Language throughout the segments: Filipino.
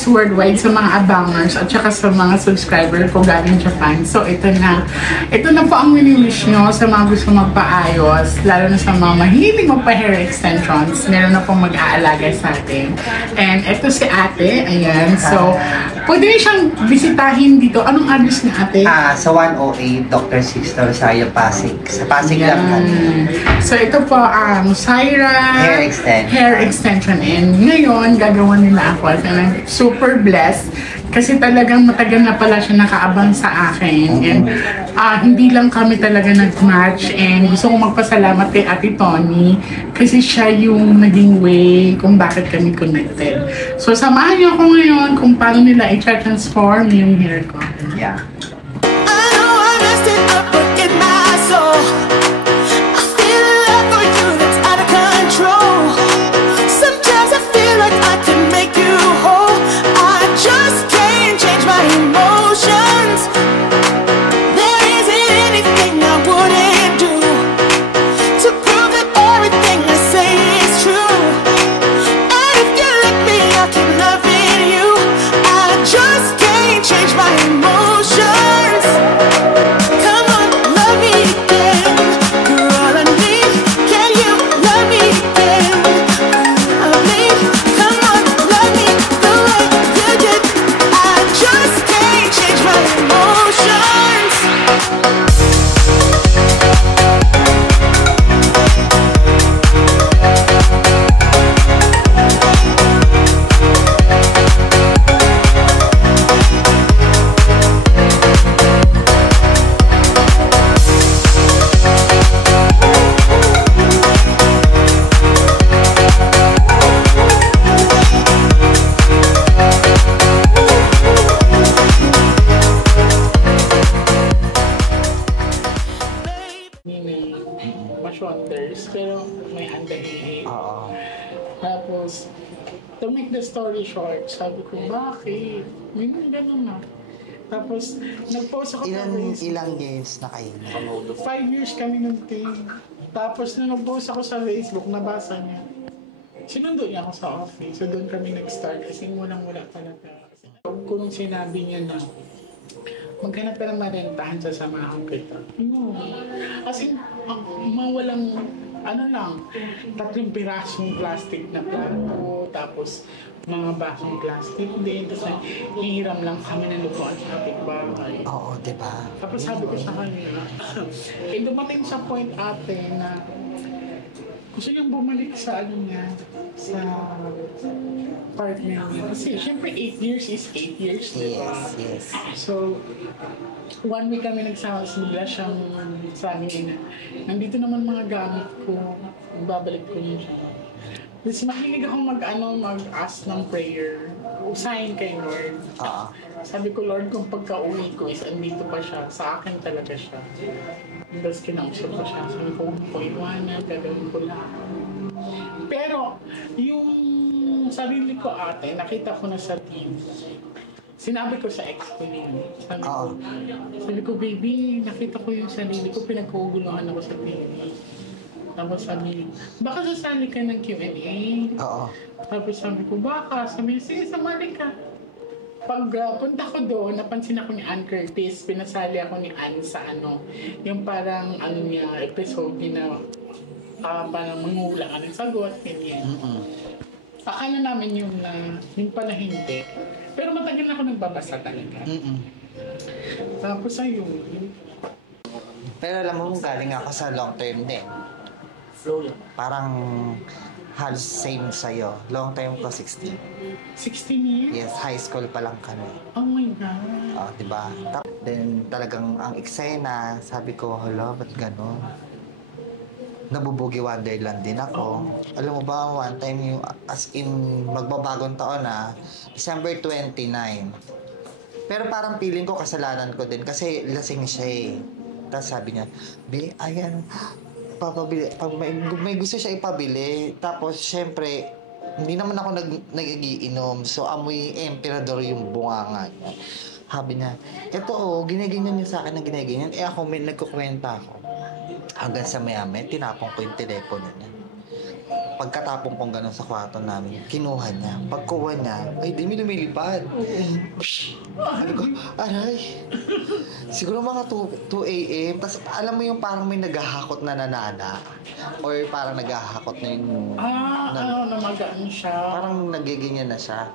Alex Worldwide sa mga abangers at saka sa mga subscriber ko galing Japan. So ito na. Ito na po ang wini-wish nyo sa mga gusto magpaayos, lalo na sa mga mahilig magpa-hair extensions. Meron na pong mag-aalaga sa atin. And ito si ate, ayan. So, pwede rin siyang bisitahin dito. Anong address ni ate? Sa 108 Dr. Sixto Rosario, Pasig. Sa Pasig lang kami. So ito po ang Syra Hair Extension. And ngayon, gagawa nila ako at I'm super blessed kasi talagang matagal na pala siya nakaabang sa akin. And hindi lang kami talaga nag-match, and gusto kong magpasalamat kay Ate Tony kasi siya yung naging way kung bakit kami connected. So samahan niyo ako ngayon kung paano nila i-transform yung hair ko. Yeah. Pero may andahin. Tapos, to make the story short, sabi ko, bakit? May ganun na. Tapos, nag-post ako Ilang years na kayo? 5 years kami nag-team. Tapos, nung nag-post ako sa Facebook, nabasa niya. Sinundo niya ako sa office. So, doon kami nag-start kasi walang-wala talaga. Kung sinabi niya na, maghanap ka ng marentahan sa samahan kita. No. As in, mawalang, lang, 3 pirasong plastic na plato, tapos mga basong plastic. Hindi, tapos hihiram lang kami ng lupuan sa kapitbahay. Oo, diba? Tapos sabi ko sa kanya, dumating sa point ate na gusto niyang bumalik sa niya, sa partner niya. Kasi syempre 8 years is 8 years. Yes. So, 1 week kami nagsama, bigla siyang sabi niya na, nandito naman mga gamit ko, babalik ko niya siya. Tapos mahilig akong mag-ask ng prayer, usahin kay Lord. Sabi ko, Lord, kung pagka-uwi ko is andito pa siya, sa akin talaga siya. Tapos kinausap ko siya, sabi ko, huwag ko iwanan, gagawin ko lang. Pero, yung sarili ko ate, nakita ko na sa TV. Sinabi ko sa ex ko yun. Sabi ko, baby, nakita ko yung sarili ko, pinagkuguluhan ako sa TV. Tapos sabi, baka sasali ka ng Q&A? Tapos sabi ko, baka. Sabi, sige, sumali ka. Pag punta ko doon, napansin ako ni Ann Curtis, pinasali ako ni Ann sa yung parang niya, episode na parang mangula ka ng sagot, ganyan. Akala namin yung pala hindi. Pero matagal na ako nagbabasa talaga. Tapos ayun. Pero alam mo, galing ako sa long term din. Parang halos same sa'yo. Long term ko 16. 16 years? Yes, high school pa lang kami. Oh my God. Diba? Then talagang ang eksena, sabi ko, hala, ba't gano'n? Nabubugi Wonderland din ako. Alam mo ba, one time yung as in magbabagong taon December 29. Pero parang feeling ko kasalanan ko din kasi lasing siya eh. Tapos sabi niya, Be, ayan, papabili, may gusto siya ipabili. Tapos syempre, hindi naman ako nag-iinom. So amoy emperador yung bunganga niya. Sabi niya, eto ginaganyan niya sa akin ng ginaganyan. Ako may nagkukwenta ako. Hanggang sa maya-maya, tinapon ko yung telepono niya. pagkatapong kong gano'n sa kwarto namin, kinuha niya. Pagkuha niya, ay, di may lumilipad. Psh! Ano ko, aray. Siguro mga 2 a.m. Tapos alam mo yung parang may naghahakot na nanana. Or parang naghahakot na yung... namagaan siya. Parang nagiganyan na siya.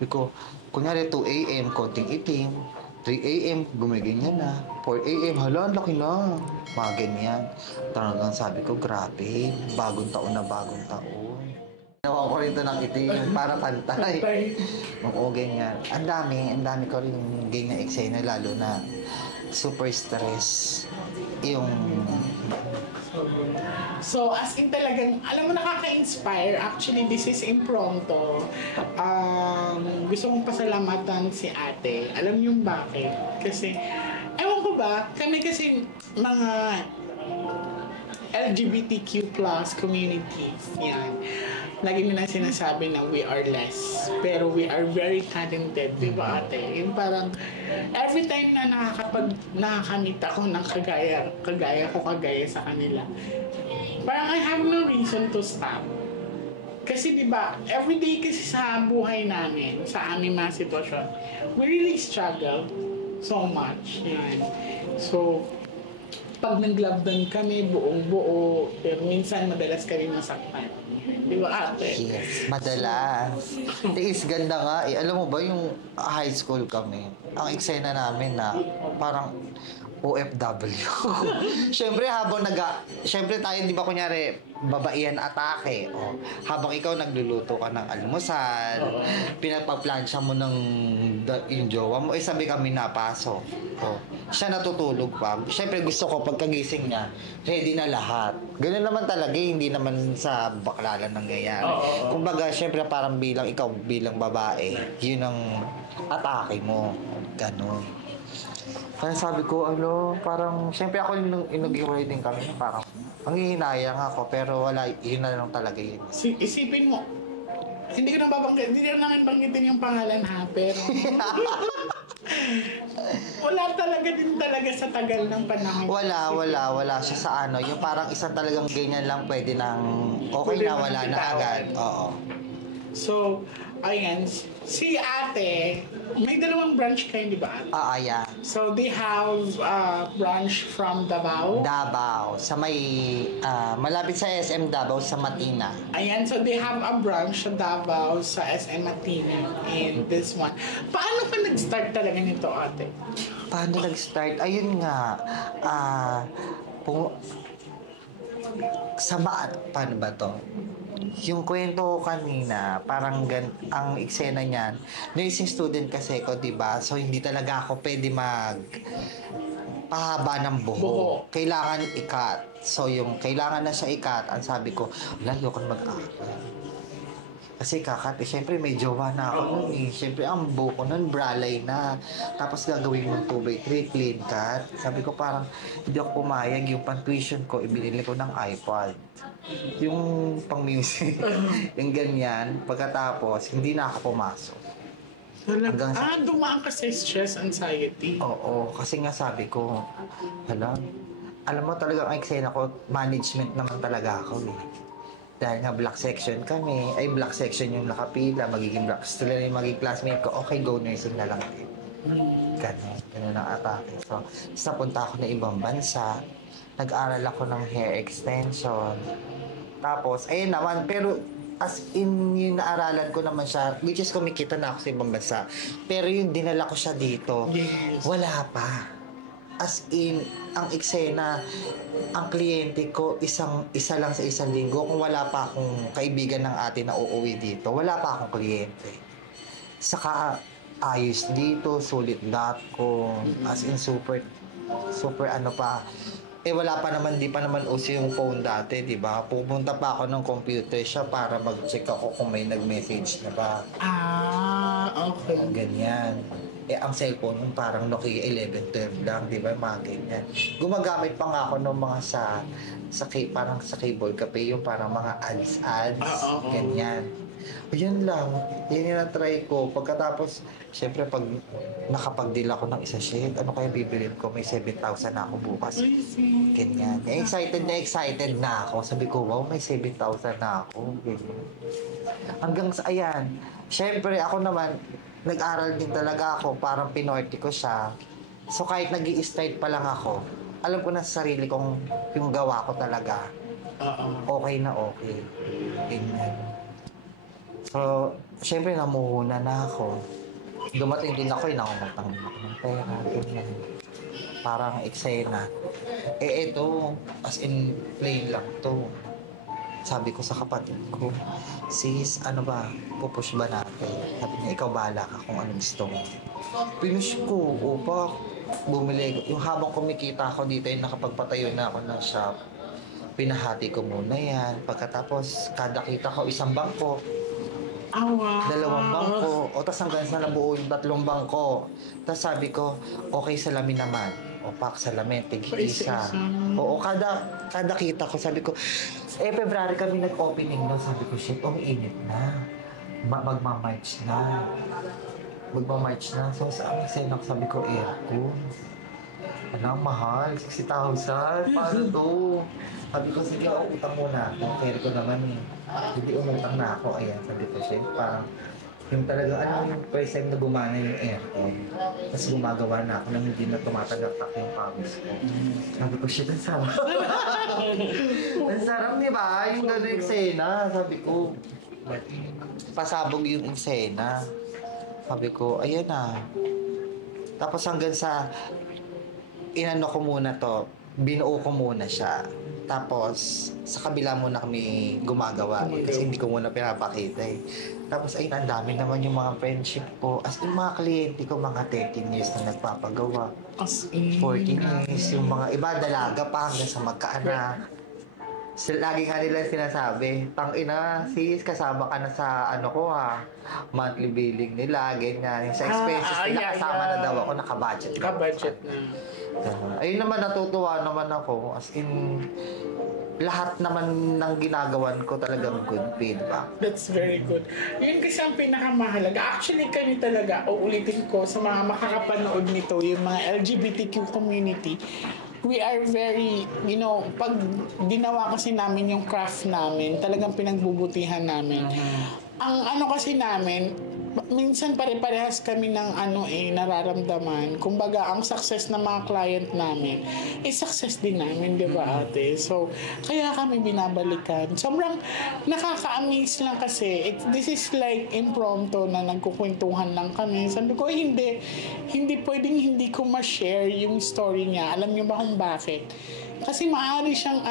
Sabi ko, kunyari 2 a.m., konting itim. 3 a.m., gumiganyan na. 4 a.m., hala, ang laki na. Mga ganyan. Talagang sabi ko, grabe. Bagong taon na bagong taon. Nakuha ko rito ng itim para pantay. Oo, ganyan. Ang dami ko rin ganyan eksena, lalo na super stress. Yung... So, as in talagang, alam mo, nakaka-inspire. Actually, this is impromptu. Gusto kong pasalamatan si ate. Alam niyo bakit? Kasi, ewan ko ba, kami kasi mga LGBTQ plus communities, yan. Lagi nila sinasabi na we are less, pero we are very talented, di ba ate? Yung parang, every time na nakakamit ako ng kagaya sa kanila, parang I have no reason to stop. Kasi di ba, everyday kasi sa buhay namin, sa aming mga sitwasyon, we really struggle so much. Yan. So, pag naglabdan kami, buong-buo, pero minsan madalas kami masaktan. Di ba ate? Yes, madalas. Is ganda nga eh. Alam mo ba yung high school kami, ang eksena namin na parang OFW. Siyempre siyempre tayo, di ba kunyari, babaihan atake. O, habang ikaw nagluluto ka ng almusal, pinagpaplansya mo ng yung jowa mo, sabi kami napasok. O, siya natutulog pa. Siyempre gusto ko pagkagising niya, ready na lahat. Ganun naman talaga, hindi naman sa baklalan nangyayari. Kumbaga, siyempre parang ikaw bilang babae, yun ang atake mo. Ganun. Kaya sabi ko, parang, siyempre ako yung inag-iwalay din kami, parang, manghihinayang ako, pero wala, yun na lang talaga yun. Isipin mo, hindi ko namin banggitin yung pangalan ha, pero, wala talaga din talaga sa tagal ng panahon. Wala siya sa yung parang isang talagang ganyan lang, pwede nang, okay na, wala na agad. Oo. So, ayan, si ate, may dalawang branch kayo, di ba ate? Yeah. So, they have a branch from Davao? Davao. Sa may, malapit sa SM Davao, sa Matina. Ayan, so they have a branch sa Davao, sa SM Matina, and this one. Paano ka nag-start talaga nito, ate? Paano nag-start? Ayun nga, paano ba to? Yung kwento ko kanina, parang ang eksena niyan, nursing student kasi ko, diba? So, hindi talaga ako pwede pahaba ng buhok. Kailangan ikat. So, yung kailangan na siya ikat, ang sabi ko, wala, ayoko na mag-akat. Kasi kakat, syempre may jowa na ako nun eh. Syempre ang buhok ko nun, bralay na. Tapos gagawin mong 2x3 clean cut. Sabi ko parang, hindi ako pumayag. Yung pang-tuition ko, ibinili ko ng iPod. Yung pang-music. Yung ganyan. Pagkatapos, hindi na ako pumasok. Dumaan ka sa stress anxiety. Oo, kasi nga sabi ko, alam mo talaga ang eksena ko, management naman talaga ako eh. Dahil nga black section kami, black section yung nakapila, magiging black student yung magiging classmate ko, okay, go nursing na lang din. Ganun ang atake. So, napunta ako na ibang bansa, nag-aral ako ng hair extension, tapos, ayun naman, pero as in yung naaralan ko naman siya, which is kumikita na ako sa ibang bansa, pero yung dinala ko siya dito, wala pa. As in, ang eksena, ang kliyente ko, isa lang sa isang linggo, kung wala pa akong kaibigan ng ate na uuwi dito, wala pa akong kliyente. Saka, ayos dito, sulit ko, as in super wala pa naman, di pa naman uso yung phone dati, di ba? Pupunta pa ako ng computer siya para mag-check ako kung may nag-message na ba. Okay. Ganyan. Ang cellphone nun parang Nokia 1112 lang, di ba? Mga ganyan. Gumagamit pa nga ako ng mga parang sa cable cafe, yung parang mga ads, ganyan. Ayun lang. Yun yung na-try ko. Pagkatapos, syempre pag nakapag-deal ako ng isa, shit, ano kaya bibilin ko? May 7,000 na ako bukas. I see. Ganyan. Excited na ako. Sabi ko, wow, may 7,000 na ako. Ganyan. Hanggang sa, ayan. Syempre, ako naman, nag-aral din talaga ako. Parang pinorte ko siya. So, kahit nag start pa lang ako, alam ko na sa sarili kong yung gawa ko talaga. Oo. Okay na okay. Ganyan. So, syempre, namuhuna na ako. Dumating din ako, nangungutang din ako ng pera. Ganyan. Parang eksena. Ito, as in, plain lang to. Sabi ko sa kapatid ko, sis, ano ba, pupush ba natin? Sabi niya, ikaw bahala ka kung anong gusto mo. Pinush ko, upa, bumili. Yung habang kumikita ako dito, yung nakapagpatayo na ako ng shop, pinahati ko muna yan. Pagkatapos, kada kita ko, isang bangko, Awa. 2 bangko, o tas hanggang sa nabuo yung 3 bangko. Tas sabi ko, okay salamin naman. O pak salamin, tig-isa. Oo, kada kita ko, sabi ko, February kami nag-opening no, sabi ko, shit, init na. Magma-March na. So sa aming senak, sabi ko, aircon. Alam, mahal, 60,000. Paano to? Sabi ko, sige, utang muna ako. Kaya ko naman eh. Hindi umutang na ako. Ayan, sabi ko siya. Parang, yung talaga, yung first time na gumana yung aircon. Tapos gumagawa na ako nang hindi na tumatagaktak yung pawis ko. Sabi ko, shit, ang sarap. Ang sarap, di ba? Yung gano'ng eksena. Sabi ko, pasabog yung eksena. Sabi ko, ayan na. Tapos hanggang sa, inano ko muna to, binuo ko muna siya. Tapos, sa kabila muna kami gumagawa. Kasi hindi ko muna pinapakita eh. Tapos, ayun, ang dami naman yung mga friendship ko. As in, mga kliyente ko, mga 13 years na nagpapagawa. As in. 14 years, yung mga iba, dalaga pa hanggang sa magkaanak. Lagi nga nila sinasabi, tangina, sis, kasama ka na sa ano ko ha, monthly billing nila, ganyan. Sa expenses nila, kasama na daw ako, naka-budget. Naka-budget na. Ayun naman, natutuwa naman ako. As in, lahat naman ng ginagawan ko talagang good feedback. That's very good. Yun kasi ang pinakamahalaga. Actually, kami talaga, uulitin ko sa mga makakapanood nito, yung mga LGBTQ community, we are very, pag ginawa kasi namin yung craft namin, talagang pinagbubutihan namin. Ang ano kasi namin, minsan pare-parehas kami ng nararamdaman. Kumbaga, ang success ng mga client namin, success din namin, di ba ate? So, kaya kami binabalikan. Sobrang nakaka-amaze lang kasi. This is like impromptu na nagkukwentuhan lang kami. Sabi ko, hindi pwedeng hindi ko ma-share yung story niya. Alam niyo ba kung bakit? Kasi maaari siyang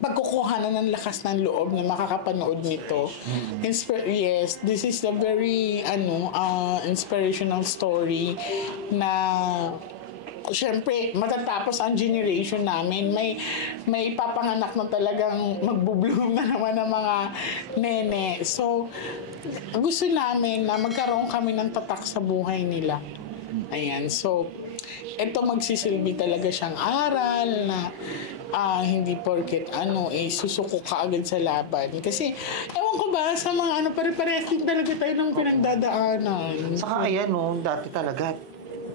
pagkukuhanan ng lakas ng loob na makakapanood nito. Yes, this is a very inspirational story na syempre matatapos ang generation namin. May papanganak na talagang magbubloom na naman ng mga nene. So, gusto namin na magkaroon kami ng tatak sa buhay nila. Ayan, so ito magsisilbi talaga siyang aral na hindi porket susuko ka agad sa laban. Kasi, ewan ko ba, sa mga pare-parehas din talaga tayo ng pinagdadaanan. Saka ayan dati talaga,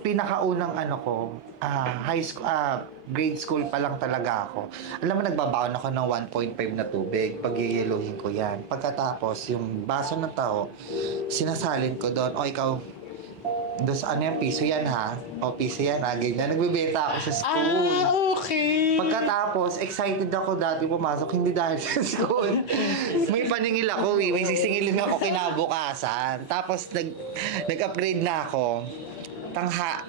pinakaunang high school, grade school pa lang talaga ako. Alam mo, nagbabaon ako ng 1.5 na tubig. Pag-yeyeluhin ko yan. Pagkatapos, yung baso ng tao, sinasalin ko doon, ikaw, dos piso yan ha? Piso yan ha? Ganyan. Nagbibenta ako sa school. Okay. Pagkatapos, excited ako dati pumasok, hindi dahil sa school. May paningil ako may sisingilin ako kinabukasan. Tapos, nag-upgrade na ako.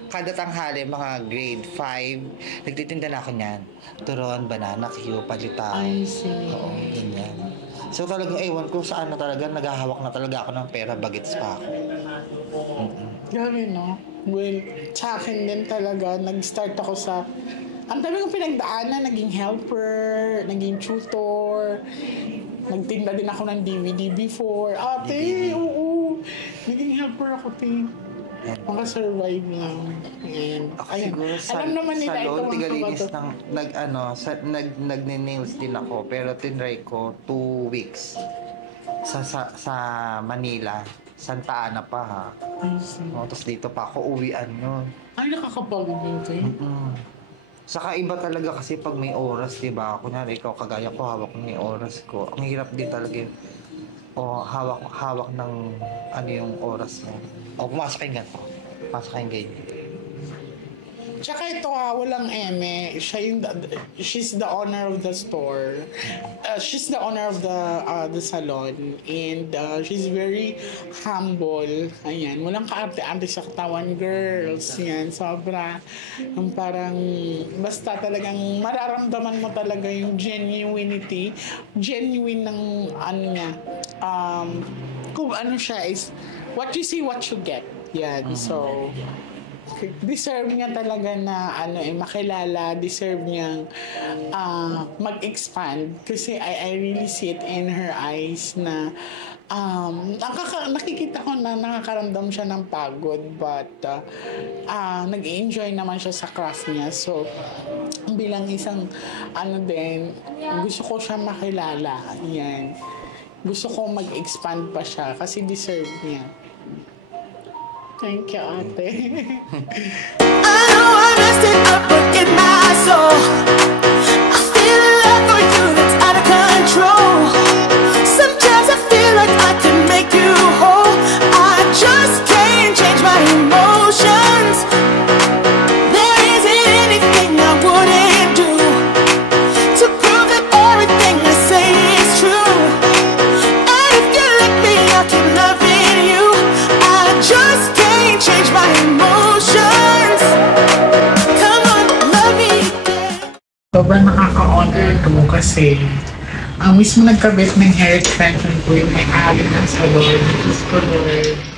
Kada tanghali, mga grade 5, nagtitinda na ako niyan. Turon, banana, Q, palitaw. I see. Oo, ganyan. So talagang ewan ko saan na talaga, naghahawak na talaga ako ng pera, bagets pa ako. Grabe, no? Well, sa akin din talaga, nag-start ako sa ang talagang pinagdaanan, naging helper, naging tutor, nagtinda din ako ng DVD before. Ate, oo. Naging helper ako, te. Makasurvive lang. And, alam naman nila ito ang tigalinis ng nagne-nails din ako, pero tinry ko 2 weeks. sa Manila. Santa Ana pa ha. I see. Tapos dito pa ako uwian yun. Ay, nakakapagod yun kayo. Saka iba talaga kasi pag may oras, di ba? Kunyari, ikaw kagaya ko, hawak ko may oras ko. Ang hirap din talaga yun. O hawak ng ano yung oras mo. O pumasok kayong ganito. Pumasok kayong ganyan. Tsaka ito walang eme. She's the owner of the store. She's the owner of the salon. And she's very humble. Ayan. Walang kaarte-arte sa katawan, girls. Yan. Sobra. Yung parang, basta talagang mararamdaman mo talaga yung genuinity. Genuine ng ano niya. Kung ano siya is, what you see, what you get. Yan. So, deserve niya talaga na makilala, deserve niyang mag-expand kasi I really see it in her eyes na nakikita ko na nakakaramdam siya ng pagod but nag-enjoy naman siya sa craft niya. So bilang isang gusto ko siya makilala. Yan. Gusto ko mag-expand pa siya kasi deserve niya. Thank you, ate. I know I messed it up, but in my soul, I feel a love for you that's out of control. Sometimes I feel like I can make you whole. I just can't change my emotions. There isn't anything I wouldn't do to prove that everything I say is true. And if you let me, I'll keep loving you. I just can't change my emotions. Come on, love me again. Sobrang nakaka-honor ito kasi mismo nagkabit ng hair extension ko yung may-ari ng salon. Diyos ko, Lord.